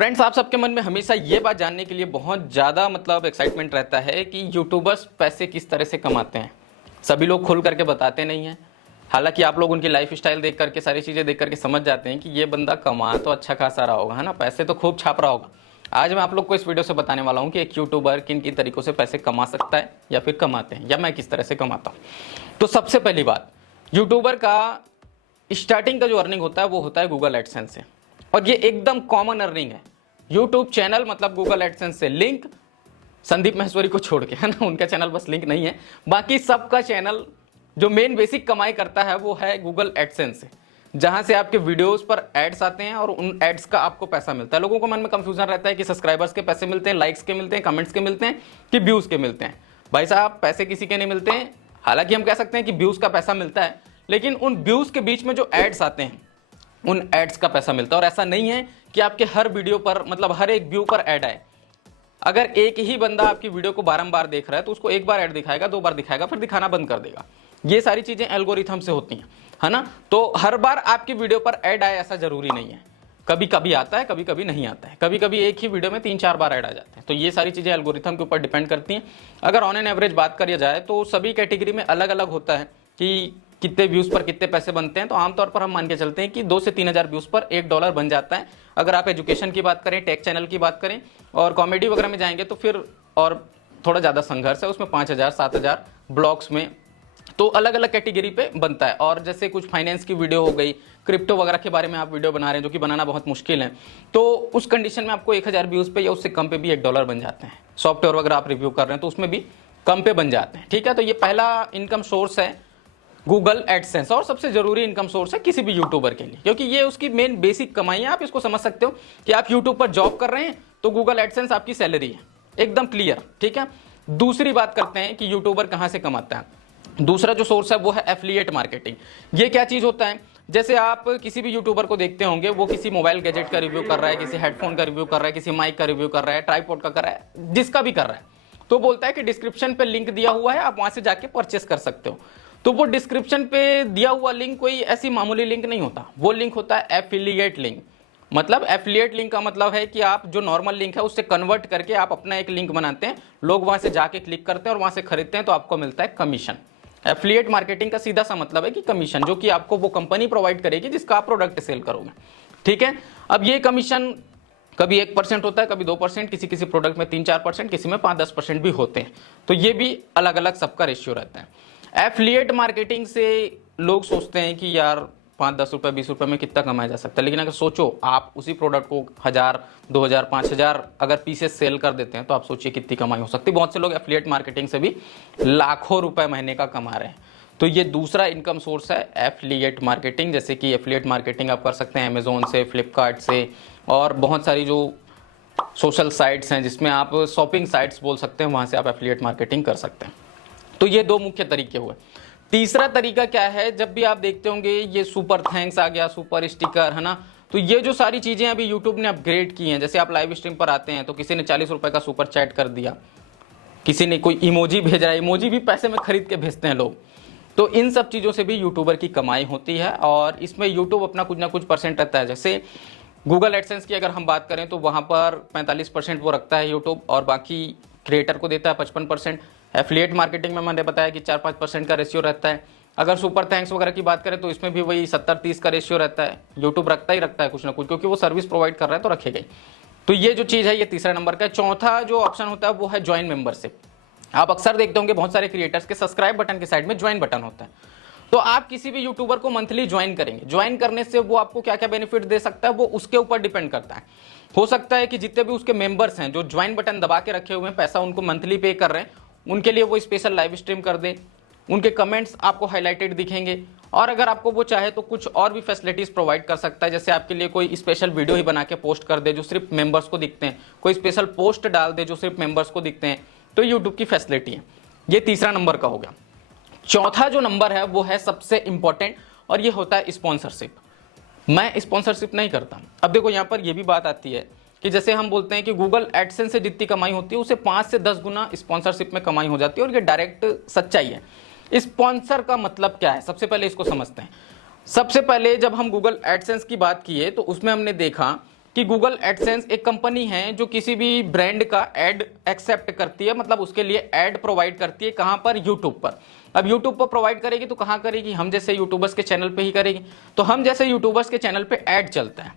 Friends, आप सबके मन में हमेशा ये बात जानने के लिए बहुत ज़्यादा एक्साइटमेंट रहता है कि यूट्यूबर्स पैसे किस तरह से कमाते हैं। सभी लोग खुल करके बताते नहीं हैं। हालांकि आप लोग उनकी लाइफ स्टाइल देख करके, सारी चीज़ें देख करके समझ जाते हैं कि ये बंदा कमा तो अच्छा खासा रहा होगा, है ना, पैसे तो खूब छाप रहा होगा। आज मैं आप लोग को इस वीडियो से बताने वाला हूँ कि एक यूट्यूबर किन किन तरीकों से पैसे कमा सकता है या फिर कमाते हैं, या मैं किस तरह से कमाता हूँ। तो सबसे पहली बात, यूट्यूबर का स्टार्टिंग का जो अर्निंग होता है वो होता है गूगल एडसेंस से, और ये एकदम कॉमन अर्निंग है। यूट्यूब चैनल मतलब गूगल एडसेंस से लिंक, संदीप महेश्वरी को छोड़ के, है ना, उनका चैनल बस लिंक नहीं है, बाकी सबका चैनल जो मेन बेसिक कमाई करता है वो है गूगल एडसेंस से, जहां से आपके वीडियोस पर एड्स आते हैं और उन एड्स का आपको पैसा मिलता है। लोगों को मन में कंफ्यूजन रहता है कि सब्सक्राइबर्स के पैसे मिलते हैं, लाइक्स के मिलते हैं, कमेंट्स के मिलते हैं कि व्यूज के मिलते हैं। भाई साहब, पैसे किसी के नहीं मिलते हैं। हालांकि हम कह सकते हैं कि व्यूज का पैसा मिलता है, लेकिन उन व्यूज के बीच में जो एड्स आते हैं उन एड्स का पैसा मिलता है। और ऐसा नहीं है कि आपके हर वीडियो पर हर एक व्यू पर ऐड आए। अगर एक ही बंदा आपकी वीडियो को बारंबार देख रहा है तो उसको एक बार ऐड दिखाएगा, दो बार दिखाएगा, फिर दिखाना बंद कर देगा। ये सारी चीजें एल्गोरिथम से होती हैं, है ना। तो हर बार आपकी वीडियो पर ऐड आए ऐसा जरूरी नहीं है। कभी कभी आता है, कभी कभी नहीं आता है। कभी कभी एक ही वीडियो में 3-4 बार ऐड आ जाते हैं। तो ये सारी चीजें एल्गोरिथम के ऊपर डिपेंड करती हैं। अगर ऑन एन एवरेज बात करी जाए तो सभी कैटेगरी में अलग अलग होता है कि कितने व्यूज पर कितने पैसे बनते हैं। तो आमतौर पर हम मान के चलते हैं कि 2 से 3 हज़ार व्यूज पर $1 बन जाता है। अगर आप एजुकेशन की बात करें, टेक चैनल की बात करें और कॉमेडी वगैरह में जाएंगे तो फिर और थोड़ा ज़्यादा संघर्ष है, उसमें 5,000 7,000 ब्लॉग्स में तो अलग अलग कैटेगरी पे बनता है। और जैसे कुछ फाइनेंस की वीडियो हो गई, क्रिप्टो वगैरह के बारे में आप वीडियो बना रहे हैं जो कि बनाना बहुत मुश्किल है, तो उस कंडीशन में आपको 1,000 व्यूज पे या उससे कम पे भी $1 बन जाते हैं। सॉफ्टवेयर वगैरह आप रिव्यू कर रहे हैं तो उसमें भी कम पे बन जाते हैं। ठीक है, तो ये पहला इनकम सोर्स है गूगल एडसेंस, और सबसे जरूरी इनकम सोर्स है किसी भी यूट्यूबर के लिए, क्योंकि ये उसकी मेन बेसिक कमाई है। आप इसको समझ सकते हो कि आप यूट्यूब पर जॉब कर रहे हैं तो गूगल एडसेंस आपकी सैलरी है, एकदम क्लियर। ठीक है, दूसरी बात करते हैं कि यूट्यूबर कहां से कमाता है। दूसरा जो सोर्स है वो है एफिलिएट मार्केटिंग। ये क्या चीज होता है, जैसे आप किसी भी यूट्यूबर को देखते होंगे, वो किसी मोबाइल गैजेट का रिव्यू कर रहा है, किसी हेडफोन का रिव्यू कर रहा है, किसी माइक का रिव्यू कर रहा है, ट्राइपॉड का कर रहा है, जिसका भी कर रहा है, तो बोलता है कि डिस्क्रिप्शन पे लिंक दिया हुआ है, आप वहां से जाके परचेस कर सकते हो। तो वो डिस्क्रिप्शन पे दिया हुआ लिंक कोई ऐसी मामूली लिंक नहीं होता, वो लिंक होता है एफिलिएट लिंक। मतलब एफिलिएट लिंक का मतलब है कि आप जो नॉर्मल लिंक है उससे कन्वर्ट करके आप अपना एक लिंक बनाते हैं, लोग वहां से जाके क्लिक करते हैं और वहां से खरीदते हैं, तो आपको मिलता है कमीशन। एफिलिएट मार्केटिंग का सीधा सा मतलब है कि कमीशन, जो कि आपको वो कंपनी प्रोवाइड करेगी जिसका आप प्रोडक्ट सेल करोगे। ठीक है, अब ये कमीशन कभी 1% होता है, कभी 2%, किसी किसी प्रोडक्ट में 3-4%, किसी में 5-10% भी होते हैं। तो ये भी अलग अलग सबका रेशियो रहता है। एफिलिएट मार्केटिंग से लोग सोचते हैं कि यार 5-10 रुपये 20 रुपये में कितना कमाया जा सकता है, लेकिन अगर सोचो आप उसी प्रोडक्ट को 1,000 2,000 5,000 अगर पीसेस सेल कर देते हैं तो आप सोचिए कितनी कमाई हो सकती है। बहुत से लोग एफिलिएट मार्केटिंग से भी लाखों रुपए महीने का कमा रहे हैं। तो ये दूसरा इनकम सोर्स है एफिलिएट मार्केटिंग। जैसे कि एफिलिएट मार्केटिंग आप कर सकते हैं अमेजोन से, फ्लिपकार्ट से, और बहुत सारी जो सोशल साइट्स हैं जिसमें आप शॉपिंग साइट्स बोल सकते हैं, वहां से आप एफिलिएट मार्केटिंग कर सकते हैं। तो ये 2 मुख्य तरीके हुए। तीसरा तरीका क्या है, जब भी आप देखते होंगे ये सुपर थैंक्स आ गया, सुपर स्टिकर, है ना, तो ये जो सारी चीजें अभी यूट्यूब ने अपग्रेड की हैं। जैसे आप लाइव स्ट्रीम पर आते हैं तो किसी ने 40 रुपए का सुपर चैट कर दिया, किसी ने कोई इमोजी भेज रहा है, इमोजी भी पैसे में खरीद के भेजते हैं लोग। तो इन सब चीजों से भी यूट्यूबर की कमाई होती है, और इसमें यूट्यूब अपना कुछ ना कुछ परसेंट रखता है। जैसे गूगल एडसेंस की अगर हम बात करें तो वहां पर 45% वो रखता है यूट्यूब, और बाकी क्रिएटर को देता है 55%। एफिलिएट मार्केटिंग में मैंने बताया कि 4-5% का रेशियो रहता है। अगर सुपर थैंक्स वगैरह की बात करें तो इसमें भी वही 70-30 का रेशियो रहता है। यूट्यूब रखता ही रखता है कुछ ना कुछ, क्योंकि वो सर्विस प्रोवाइड कर रहा है तो रखेगा ही। तो ये जो चीज़ है ये तीसरा नंबर का है। चौथा जो ऑप्शन होता है वो है ज्वाइन मेंबरशिप। आप अक्सर देखते होंगे बहुत सारे क्रिएटर्स के सब्सक्राइब बटन के साइड में ज्वाइन बटन होता है। तो आप किसी भी यूट्यूबर को मंथली ज्वाइन करेंगे, ज्वाइन करने से वो आपको क्या क्या बेनिफिट दे सकता है वो उसके ऊपर डिपेंड करता है। हो सकता है कि जितने भी उसके मेंबर्स हैं जो ज्वाइन बटन दबा के रखे हुए हैं, पैसा उनको मंथली पे कर रहे हैं, उनके लिए वो स्पेशल लाइव स्ट्रीम कर दें, उनके कमेंट्स आपको हाईलाइटेड दिखेंगे, और अगर आपको वो चाहे तो कुछ और भी फैसिलिटीज प्रोवाइड कर सकता है। जैसे आपके लिए कोई स्पेशल वीडियो ही बना के पोस्ट कर दे जो सिर्फ मेंबर्स को दिखते हैं, कोई स्पेशल पोस्ट डाल दे जो सिर्फ मेंबर्स को दिखते हैं। तो यूट्यूब की फैसिलिटी है। ये तीसरा नंबर का हो गया। चौथा जो नंबर है वो है सबसे इंपॉर्टेंट, और ये होता है स्पॉन्सरशिप। मैं स्पॉन्सरशिप नहीं करता। अब देखो यहाँ पर ये भी बात आती है कि जैसे हम बोलते हैं कि गूगल एडसेंस से जितनी कमाई होती है उसे 5 से 10 गुना स्पॉन्सरशिप में कमाई हो जाती है, और ये डायरेक्ट सच्चाई है। स्पॉन्सर का मतलब क्या है, सबसे पहले इसको समझते हैं। सबसे पहले जब हम गूगल एडसेंस की बात किए तो उसमें हमने देखा कि गूगल एडसेंस एक कंपनी है जो किसी भी ब्रांड का एड एक्सेप्ट करती है, मतलब उसके लिए एड प्रोवाइड करती है। कहां पर? यूट्यूब पर। अब यूट्यूब पर प्रोवाइड करेगी तो कहां करेगी? हम जैसे यूट्यूबर्स के चैनल पे ही करेगी। तो हम जैसे यूट्यूबर्स के चैनल पे ऐड चलता है।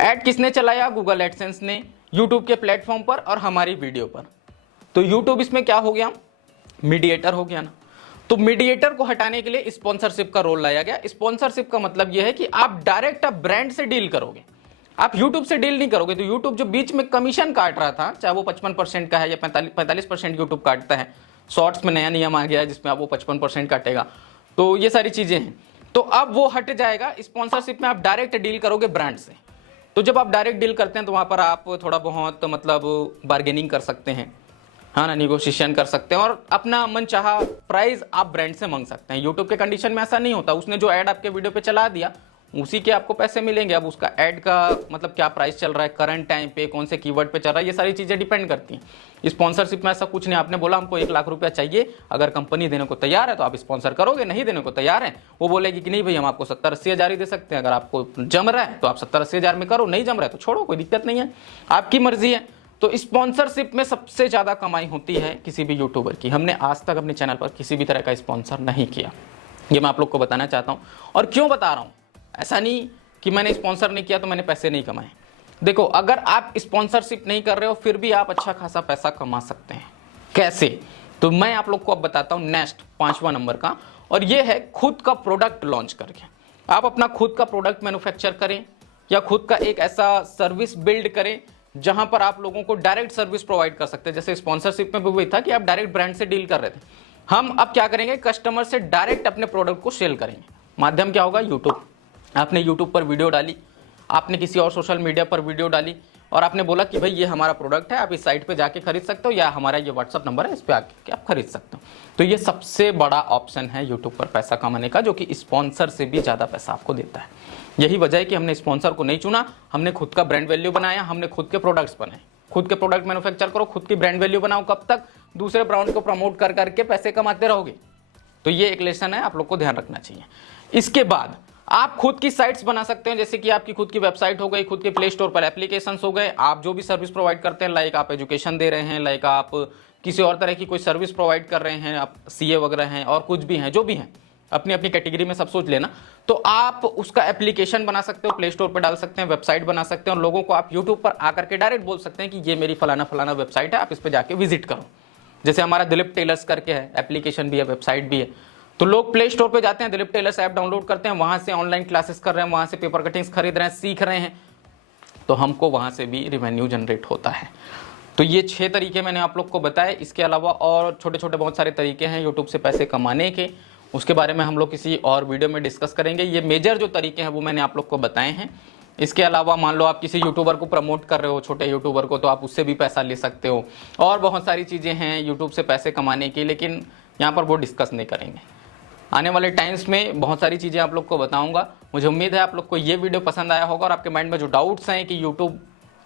ऐड किसने चलाया? गूगल एडसेंस ने, यूट्यूब के प्लेटफॉर्म पर और हमारी वीडियो पर। तो यूट्यूब इसमें क्या हो गया? मीडिएटर हो गया ना। तो मीडिएटर को हटाने के लिए स्पॉन्सरशिप का रोल लाया गया। स्पॉन्सरशिप का मतलब यह है कि आप डायरेक्ट अब ब्रांड से डील करोगे, आप यूट्यूब से डील नहीं करोगे। तो यूट्यूब जो बीच में कमीशन काट रहा था, चाहे वो 55% का है या 45% यूट्यूब काटता है। शॉर्ट्स में नया नियम आ गया है जिसमें आप वो 55% काटेगा। तो ये सारी चीजें हैं, तो अब वो हट जाएगा। स्पॉन्सरशिप में आप डायरेक्ट डील करोगे ब्रांड से। तो जब आप डायरेक्ट डील करते हैं तो वहां पर आप थोड़ा बहुत मतलब बार्गेनिंग कर सकते हैं, हाँ ना, निगोशिएशन कर सकते हैं और अपना मनचाहा प्राइस आप ब्रांड से मांग सकते हैं। यूट्यूब के कंडीशन में ऐसा नहीं होता। उसने जो ऐड आपके वीडियो पे चला दिया उसी के आपको पैसे मिलेंगे। अब उसका ऐड का मतलब क्या प्राइस चल रहा है, करंट टाइम पे कौन से कीवर्ड पे चल रहा है, ये सारी चीजें डिपेंड करती हैं। स्पॉन्सरशिप में ऐसा कुछ नहीं। आपने बोला हमको 1 लाख रुपया चाहिए, अगर कंपनी देने को तैयार है तो आप स्पॉन्सर करोगे, नहीं देने को तैयार है वो बोलेगी कि नहीं भाई हम आपको 70-80 हज़ार ही दे सकते हैं। अगर आपको जम रहा है तो आप 70-80 हज़ार में करो, नहीं जम रहा है तो छोड़ो, कोई दिक्कत नहीं है, आपकी मर्जी है। तो स्पॉन्सरशिप में सबसे ज्यादा कमाई होती है किसी भी यूट्यूबर की। हमने आज तक अपने चैनल पर किसी भी तरह का स्पॉन्सर नहीं किया, ये मैं आप लोग को बताना चाहता हूं। और क्यों बता रहा हूं? ऐसा नहीं कि मैंने स्पॉन्सर नहीं किया तो मैंने पैसे नहीं कमाए। देखो, अगर आप स्पॉन्सरशिप नहीं कर रहे हो फिर भी आप अच्छा खासा पैसा कमा सकते हैं। कैसे? तो मैं आप लोग को अब बताता हूं। नेक्स्ट 5वां नंबर का, और ये है खुद का प्रोडक्ट लॉन्च करके। आप अपना खुद का प्रोडक्ट मैन्युफैक्चर करें या खुद का एक ऐसा सर्विस बिल्ड करें जहां पर आप लोगों को डायरेक्ट सर्विस प्रोवाइड कर सकते हैं। जैसे स्पॉन्सरशिप में भी वही था कि आप डायरेक्ट ब्रांड से डील कर रहे थे। हम अब क्या करेंगे? कस्टमर से डायरेक्ट अपने प्रोडक्ट को सेल करेंगे। माध्यम क्या होगा? यूट्यूब। आपने यूट्यूब पर वीडियो डाली, आपने किसी और सोशल मीडिया पर वीडियो डाली और आपने बोला कि भाई ये हमारा प्रोडक्ट है, आप इस साइट पे जाके खरीद सकते हो या हमारा ये व्हाट्सअप नंबर है, इस पे आके आप खरीद सकते हो। तो ये सबसे बड़ा ऑप्शन है यूट्यूब पर पैसा कमाने का, जो कि स्पॉन्सर से भी ज़्यादा पैसा आपको देता है। यही वजह है कि हमने स्पॉन्सर को नहीं चुना, हमने खुद का ब्रांड वैल्यू बनाया, हमने खुद के प्रोडक्ट्स बनाए। खुद के प्रोडक्ट मैन्युफैक्चर करो, खुद की ब्रांड वैल्यू बनाओ। कब तक? दूसरे ब्रांड को प्रमोट कर करके पैसे कमाते रहोगे। तो ये एक लेसन है, आप लोग को ध्यान रखना चाहिए। इसके बाद आप खुद की साइट्स बना सकते हैं, जैसे कि आपकी खुद की वेबसाइट हो गई, खुद के प्ले स्टोर पर एप्लीकेशंस हो गए। आप जो भी सर्विस प्रोवाइड करते हैं, लाइक आप एजुकेशन दे रहे हैं, लाइक आप किसी और तरह की कोई सर्विस प्रोवाइड कर रहे हैं, आप सीए वगैरह हैं और कुछ भी हैं, जो भी हैं, अपनी अपनी कैटेगरी में सब सोच लेना। तो आप उसका एप्लीकेशन बना सकते हो, प्ले स्टोर पर डाल सकते हैं, वेबसाइट बना सकते हैं और लोगों को आप यूट्यूब पर आकर के डायरेक्ट बोल सकते हैं कि ये मेरी फलाना फलाना वेबसाइट है, आप इस पर जाके विजिट करो। जैसे हमारा दिलीप टेलर्स करके है, एप्लीकेशन भी है, वेबसाइट भी है। तो लोग प्ले स्टोर पे जाते हैं, दिलीप टेलर्स ऐप डाउनलोड करते हैं, वहां से ऑनलाइन क्लासेस कर रहे हैं, वहां से पेपर कटिंग्स खरीद रहे हैं, सीख रहे हैं, तो हमको वहां से भी रेवेन्यू जनरेट होता है। तो ये 6 तरीके मैंने आप लोग को बताए। इसके अलावा और छोटे छोटे बहुत सारे तरीके हैं यूट्यूब से पैसे कमाने के, उसके बारे में हम लोग किसी और वीडियो में डिस्कस करेंगे। ये मेजर जो तरीके हैं वो मैंने आप लोग को बताए हैं। इसके अलावा मान लो आप किसी यूट्यूबर को प्रमोट कर रहे हो, छोटे यूट्यूबर को, तो आप उससे भी पैसा ले सकते हो। और बहुत सारी चीज़ें हैं यूट्यूब से पैसे कमाने की, लेकिन यहाँ पर वो डिस्कस नहीं करेंगे। आने वाले टाइम्स में बहुत सारी चीज़ें आप लोग को बताऊंगा। मुझे उम्मीद है आप लोग को ये वीडियो पसंद आया होगा और आपके माइंड में जो डाउट्स हैं कि यूट्यूब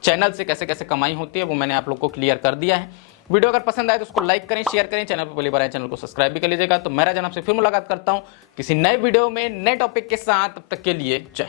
चैनल से कैसे कैसे कमाई होती है वो मैंने आप लोग को क्लियर कर दिया है। वीडियो अगर पसंद आए तो उसको लाइक करें, शेयर करें, चैनल पर पहली बार आए चैनल को सब्सक्राइब भी कर लीजिएगा। तो मेरा जनाब से फिर मुलाकात करता हूँ किसी नए वीडियो में नए टॉपिक के साथ। तब तक के लिए जय।